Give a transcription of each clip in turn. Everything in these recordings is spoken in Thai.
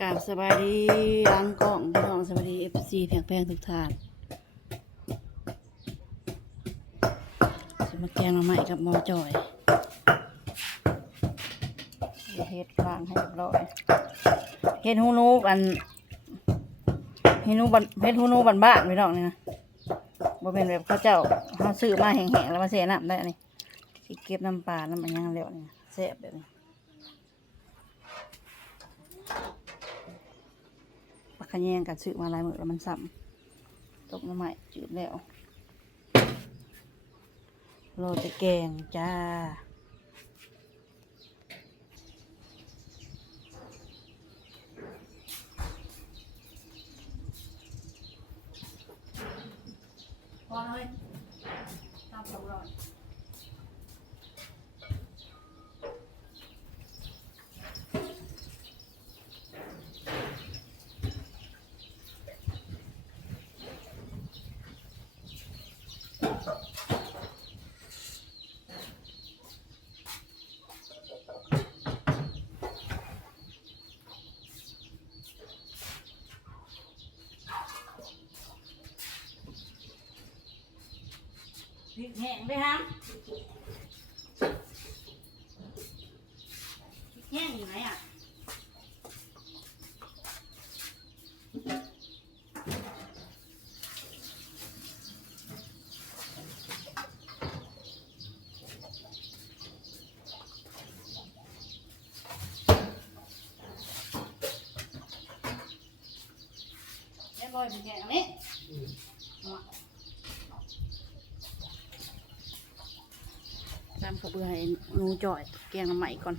กราบสบายดีล้างกล้องพี่น้องสบายดีFCแพงทุกท่านจะมาแกงหน่อไม้กับหมอจ่อยเฮ็ดล้างให้เรียบร้อยเฮ็ดหูหนูอันเฮ็ดหูหนูบ้านๆพี่น้องนี่นะบ่เป็นแบบเขาเจ้าเขาซื้อมาแห้งๆแล้วมาแช่น้ำได้นี่ที่เก็บน้ำปลาน้ำมันยังแล้วนี่แซ่บแบบนี้ปลาขะแยงกัดซื้อมาหลายมื้อแล้วมันซ้ำตกหน่อไม้จืดแล้วโรยแต่แกงจ้าพอเลยตาม200พริกแห้งไปครับพริกแห้งอยู่ไหนอ่ะเรียบร้อยพริกแห้งอันนี้ตามกระเบื้อให้หนูจ่อยแกงน้ำใหม่ก่อน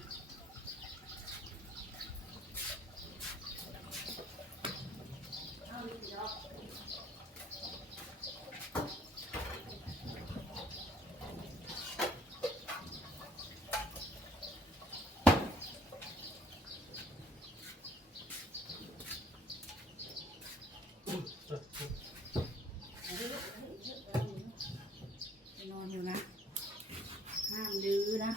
นอนอยู่นะห้ามดื้อนะ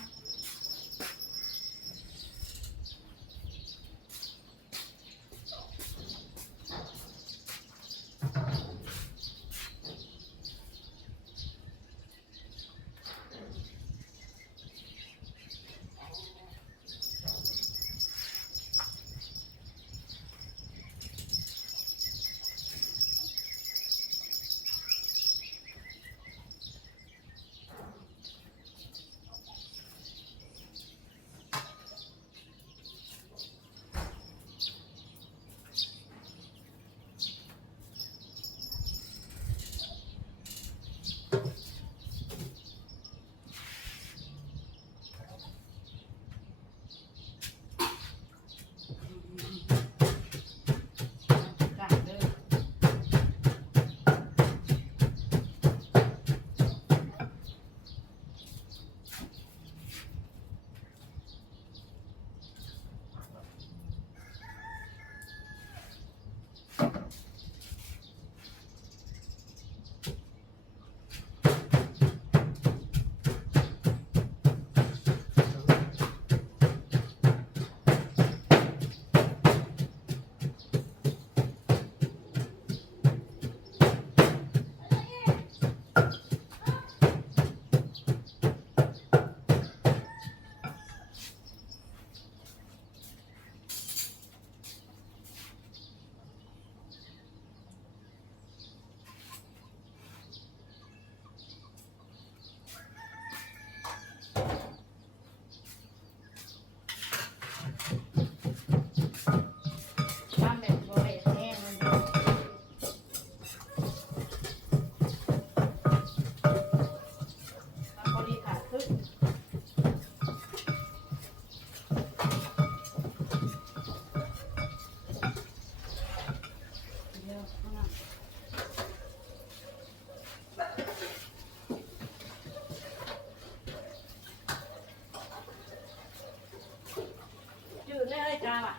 ทำแบบบ่อยแห้งมันทำพอดีขาดครึ่งเดี๋ยวข้างหน้าจืดเลยจ้าว่ะ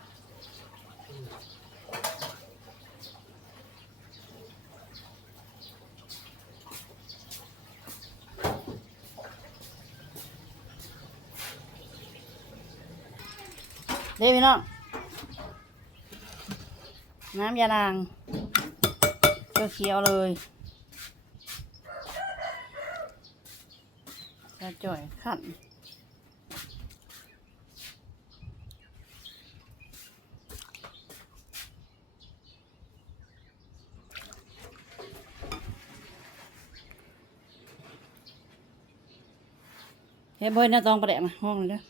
เด้พี่น้อง น้ำยานางเขียวๆเลยจะจ่อยขันเฮ้ยบอยน่าต้องประเดะมาห้องเลยเด้อ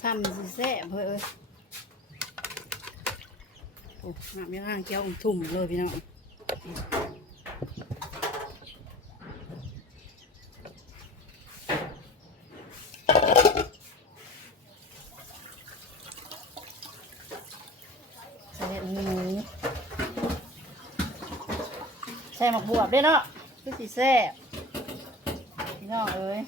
ซ้ำสิแซ่บเฮ้ยโอ้น้ำยานางเกี่ยวทุ่มเลยพี่น้องใส่เห็ดหมูใส่หมักบวบด้วยเนาะคือสิแซ่บพี่น้องเอ้ย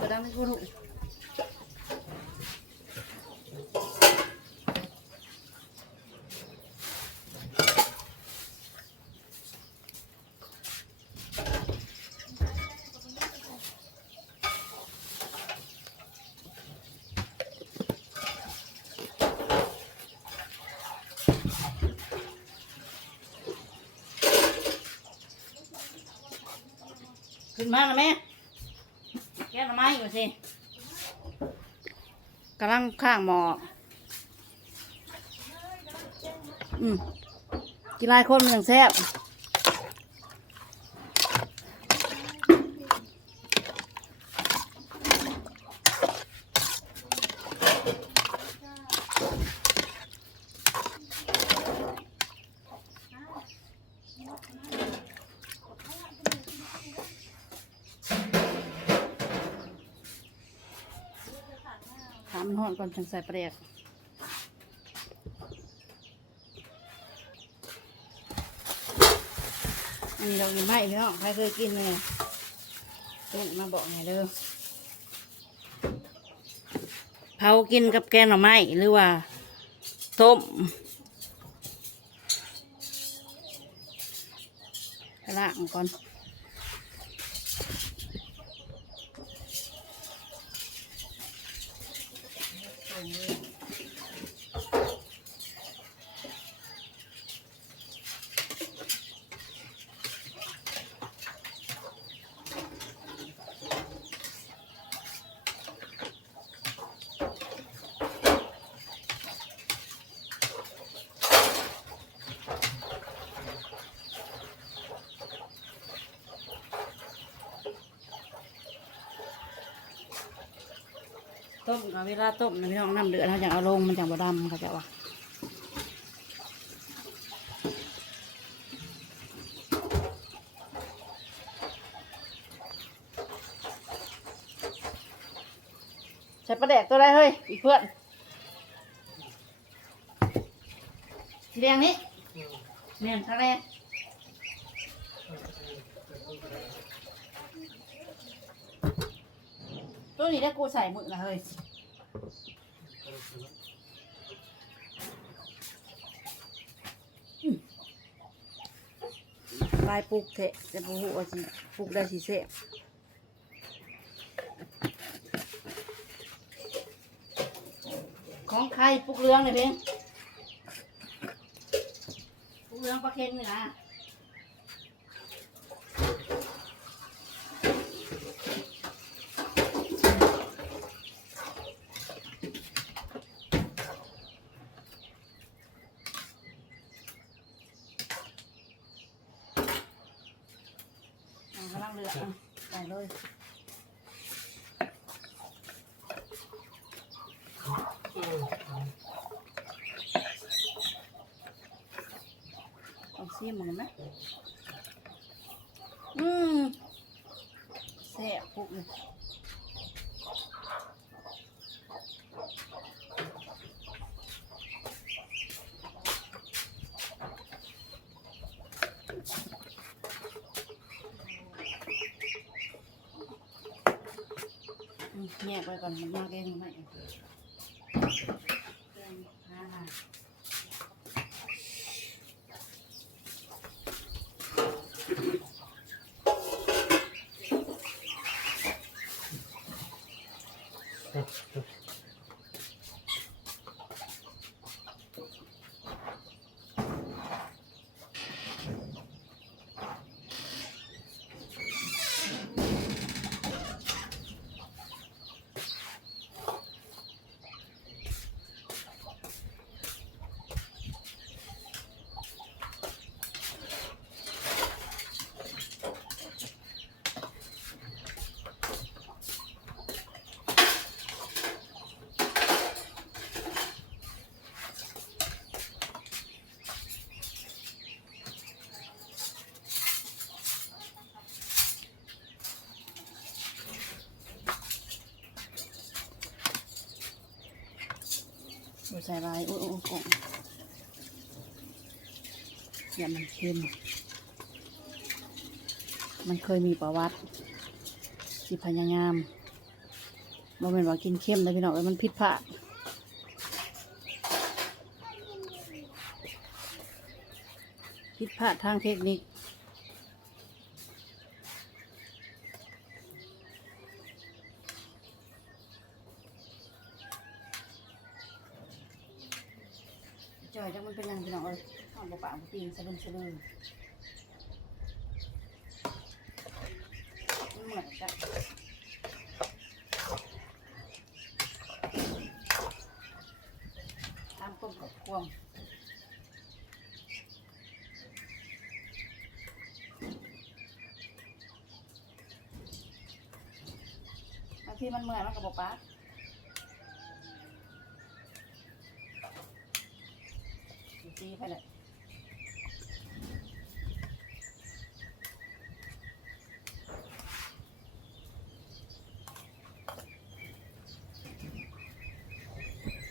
ก็ได้ไม่พูดถูกขึ้นมาแล้วแม่แก้หน่อไม้ก่อนสิกำลังข้างหมอกินหลายคนมันอย่างแซ่บถามมันหอนก่อนจังใส่เปลือกอันนี้เรากินไม่พี่น้องใครเคยกินเลยต้นมาบอกหน่อยเด้อเผากินกับแกงหน่อไม้หรือว่าต้มล้างก่อนต้มกับเวลาต้มนะพี่น้องน้ำเดือดเขาจะเอาลงมันจะบดำเขาจะว่าใส่ปลาแดกตัวได้เฮ้ยอีกเพื่อนสีแดงนี้เนี่ยทะเลตัวนี้ได้กูใส่หมึกนะเฮ้ยลายปลูกเถะจะปลูกว่าสิปลูกได้สิเสะ ของใครปุกเรืองเลยเพียงปุกเรืองปลาเค็งนี่นะกำลังเลือกใส่เลยเอาซีมันไหมแซ่บปุ๊บเลยแยกไว้ก่อนมันมาแกงมันไม่แกงใส่ใบกล่องอย่ามันเค็มมันเคยมีประวัติสิพยายามบ่แม่นว่ากินเค็มนะพี่น้องมันผิดพลาดทางเทคนิคจ่อยจังมันเป็นยังพี่น้องเอ้ยเอาบ่ปากบ่ตีนสะลึมมันเหมือนกันทำกลมกับควงบางทีมันเหมือนมันกับบ่ปากตีไปเลย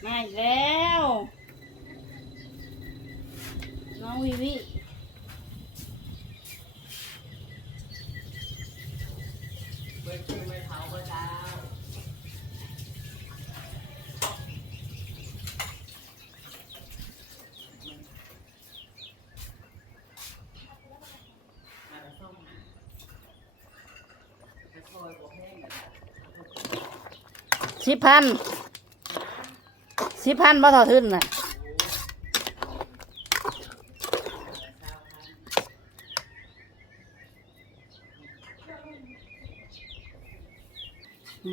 มาอีกแล้วน้องวิวิไม่เผาก็เช้า10,000บ่ต่อทุนน่ะ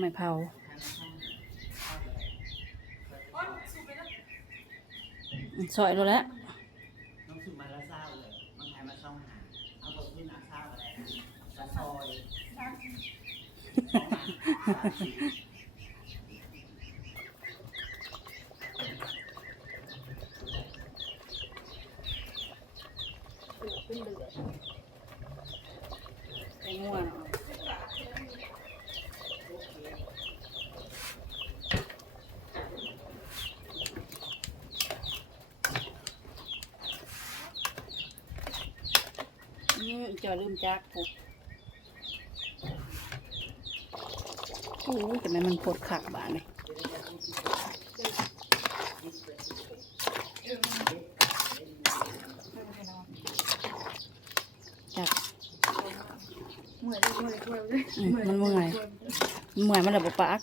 ไม่เผาสอยแล้วแหละน้องสุมาละเศร้าเลยมันใครมาช่องหาเอาตัวขึ้นหนักเศร้าอะไรละซอยขึ้นเดือดไปง่วนจะลืมจักปุ๊บโอ้แต่มันพดขักบ้านเลยจักมันเมื่อยมันระบบปาก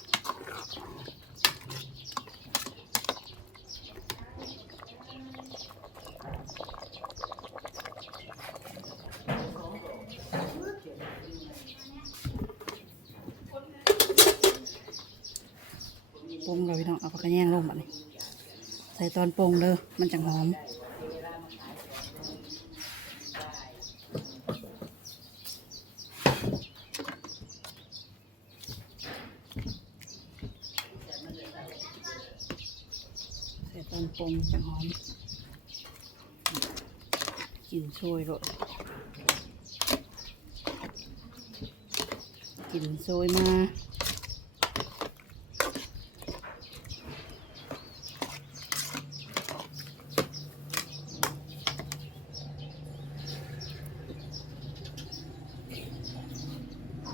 ปรุงเราพี่น้องเอาผักกระแยงลงแบบนี้ใส่ตอนปรุงเด้อมันจังหอมใส่ตอนปรุงจังหอมกลิ่นโชยโรยกลิ่นโชยมา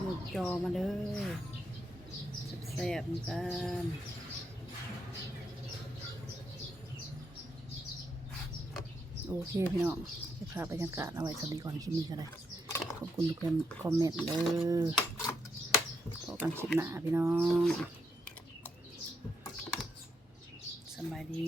หมดจอมาเด้อแซ่บๆกันโอเคพี่น้องจะพาบรรยากาศเอาไว้สวัสดีก่อนคลิปนี้ก็ได้ขอบคุณทุกคนคอมเมนต์เลยพบกันคลิปหน้าพี่น้องสบายดี